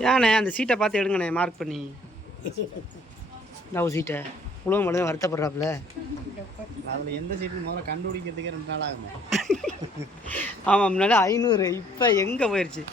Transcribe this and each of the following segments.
ஏண்ணே அந்த சீட்டை பார்த்து எடுங்கண்ணே மார்க் பண்ணி. நான் சீட்டை உழவு மட்டும் வருத்தப்படுறாப்புல. அதில் எந்த சீட்டுன்னு முதல்ல கண்டுபிடிக்கிறதுக்கே 2 நாள் ஆகும். ஆமாம், முன்னாடி 500, இப்போ எங்கே போயிடுச்சு?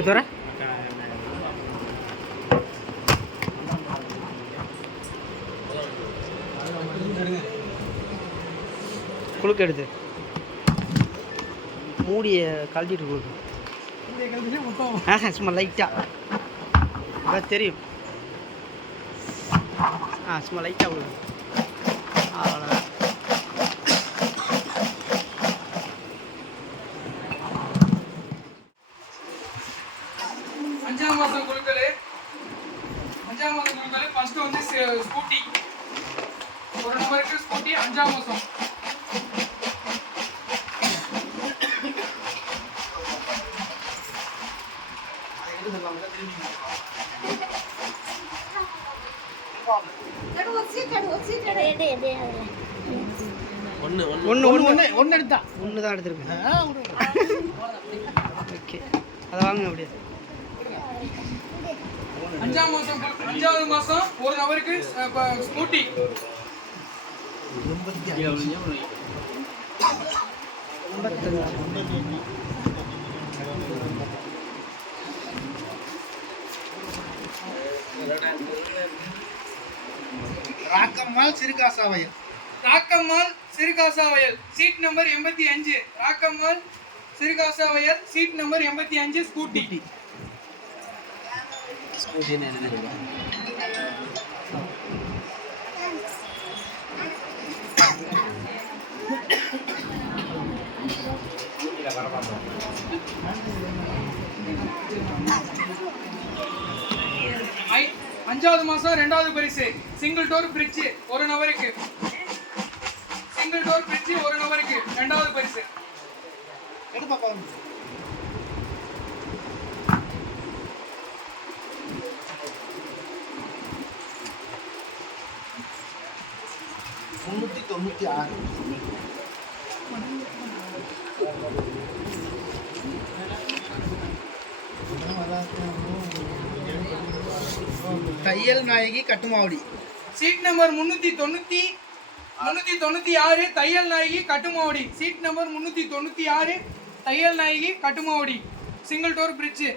எத்தோர குழுக்கு எடுத்து மூடியை கழட்டிட்டு கொடுக்கும். சும்மா லைட்டாக அதான் தெரியும். சும்மா லைட்டாக கொடுக்கும். அவ்வளோதான். அஞ்சாம் மாதம் குழுக்கள் ஃபர்ஸ்ட் வந்து ஸ்கூட்டி. ஒரு நம்பருக்கு ஸ்கூட்டி 5ஆம் மாதம். ஒன்று எடுத்தா ஒன்று தான் எடுத்துருக்கேன். ஓகே, அதை வாங்க அப்படியே. 5ஆம் மாதம் 5வது மாதம் ஒரு நபருக்கு Scooty. Rakkammal Sirukasavayal. Rakkammal Sirukasavayal seat number 85. Rakkammal Sirukasavayal seat number 85 Scooty. அஞ்சாவது மாசம் 2வது பரிசு சிங்கிள் டோர் ஃப்ரிட்ஜ் ஒரு நபருக்கு. சிங்கிள் டோர் ஃப்ரிட்ஜ் ஒரு நபருக்கு 2வது பரிசு. தையல் Nayagi Kattumavadi seat number 396 Thaiyal Nayagi Kattumavadi. Seat number 396 Thaiyal Nayagi Kattumavadi single door fridge.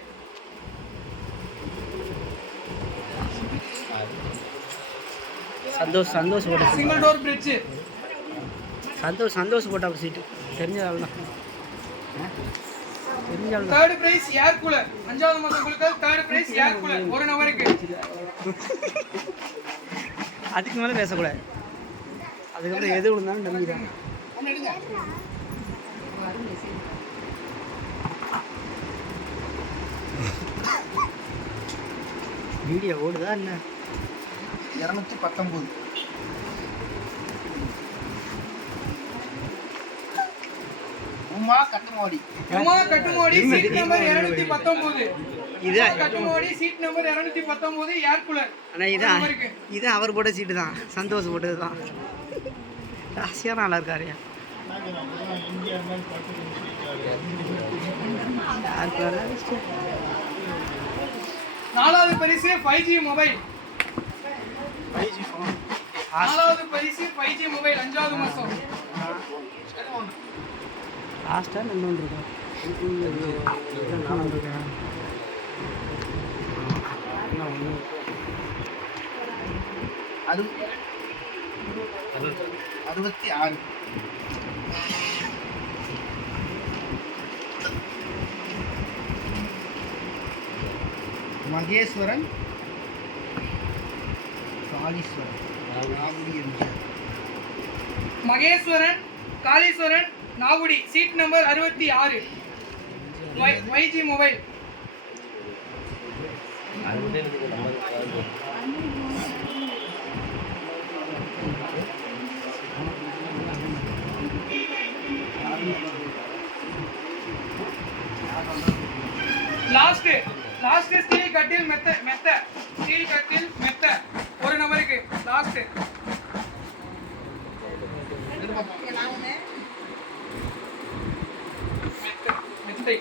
Santhosh போட்ட சிங்கிள் டோர் பிரிட்ஜ். சந்தோஷ் போட்ட சீட்டு தெரிஞ்சாலும் தேர்ட் பிரைஸ் ஏர் கூலர். 5வது மாதம் குழுக்கள் தேர்ட் பிரைஸ் ஏர் கூலர் ஒரு நபருக்கு. அதுக்கு மேலே பேசக்கூடாது. அதுக்கப்புறம் எது விழுந்தாலும் நம்பிதான். வீடியோ ஓடுதா என்ன? 219 உமா கட்டுமாவடி. Seat number 219. இது Kattumavadi seat number 219 air cooler. ஆனால் இது அவர் போட்ட சீட்டு தான். சந்தோஷ் போட்டது தான். ராசியாக நல்லா இருக்காரு. நாலாவது பரிசு 5G மொபைல். 4வது பரிசு 5G மொபைல் 5வது மாதம். லாஸ்ட்டாக இன்னொன்று இருக்கும். அது 66 Maheswaran Kaliswaran. Maheswaran Kaliswaran Nagudi seat number 66. YG mobile. Last steel கட்டில் மெத்த ஸ்டீல் கட்டில் மெத்த ஒரு நபருக்கு லாஸ்ட். மெத்தை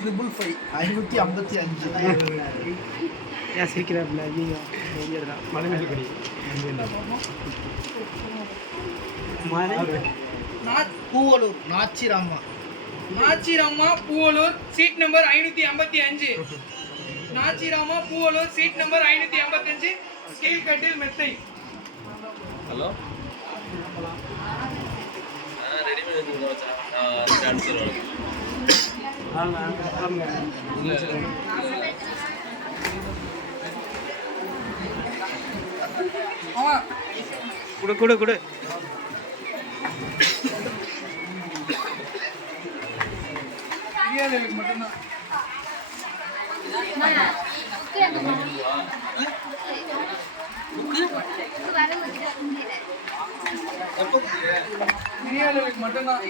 ட்ரிபிள் 555. ஏன் சிரிக்கிறாப்புல? ஐயோ மலைமேல் கடி பூவலூர் நாச்சிராமா. நாச்சிராமா பூவலூர் சீட் நம்பர் 555. நாச்சிராமா பூவலூர் சீட் நம்பர் 555 ஸ்டீல் கட்டில் மெத்தை. ஹலோ ரெடிமேட் குடு குடு குடு. மட்டும்தான். மினியாளுக்கு மட்டும்தான்.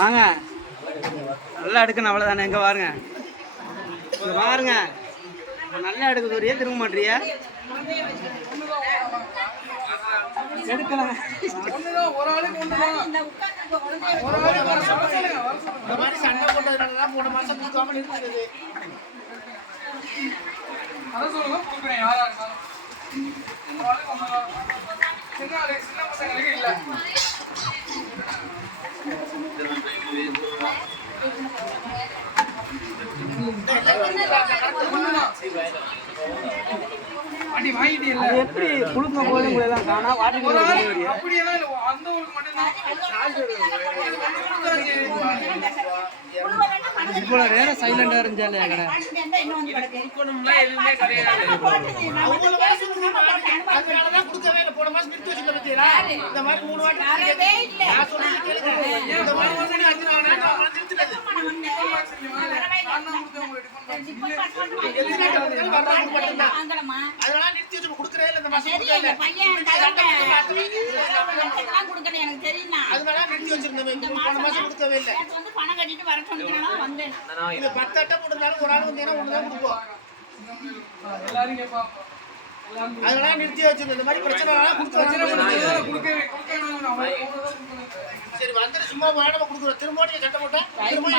வாங்க நல்லா எடுக்கணும், அவ்வளோதானே. எங்கே பாருங்க, இங்கே பாருங்க, நல்லா எடுக்க தோறியே திரும்ப மாட்டிய எடுக்கலாம். ஒரு ஆளுக்கு சண்டை போட்டதுனாலதான் போன மாசம் கொடுக்காம இருக்குது. அதான் சொல்லுங்க, கொடுக்குறேன் யாரா இருந்தாலும். ஒரு ஆளுக்கு ஒண்ணுதான். சின்ன பசங்களுக்கு இல்லை. அடி வாங்கிட்டீல்ல, எப்படி குழுக்க போதும் எல்லாம் காணா வாட்டி அப்படியெல்லாம் இல்லை. அந்த ஊருக்கு மட்டும்தான். இவ்வளோ நேரம் சைலண்டா இருந்தாலே கடை எதுவுமே கிடையாது. அதனாலதான் கொடுக்கவே இல்லை. போன மாசம் நிறுத்தி வச்சுக்க பத்தியா? இந்த மாதிரி 3 வாட்டி நான் சொல்றது கேளுங்க. இந்த மாதிரி மாசம் நிறுத்தினது. அதனால நிறுத்தி வச்சு கொடுக்கறே இல்லை. இந்த மாசம் கொடுக்கவே இல்லை. அதனால நிறுத்தி வச்சிருந்தேன். போன மாசம் கொடுக்கவே இல்லை. இது 10 அட்டை போட்டிருந்தாலும் ஒரு ஆள் வந்தீங்கன்னா ஒண்ணுதான் கொடுப்போம். எல்லாரும் கேட்பாங்க. அதனால நிறுத்தி வச்சிருந்தேன். இந்த மாதிரி பிரச்சனை சரி வந்துட்டு சும்மா வேணாம கொடுக்குறோம். திரும்ப நீங்க சட்டை போட்டா இல்லம்மா,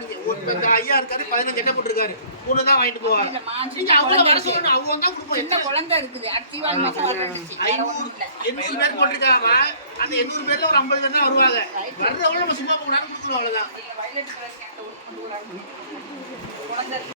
நீங்க இந்த ஐயா இருக்காரு 15 சட்டை போட்டிருக்காரு. ஒண்ணுதான் வாங்கிட்டு போவாங்க. நீங்க அவங்க வர சொல்லணும், அவங்க தான் கொடுப்போம். என்ன குழந்தை இருக்குது? 800 பேர் போட்டிருக்காங்கம்மா. அந்த 800 பேர்ல ஒரு 50 பேர் தான் வருவாங்க. வர்றவங்க நம்ம சும்மா போனாலும் கொடுத்துருவோம், அவ்வளவுதான்.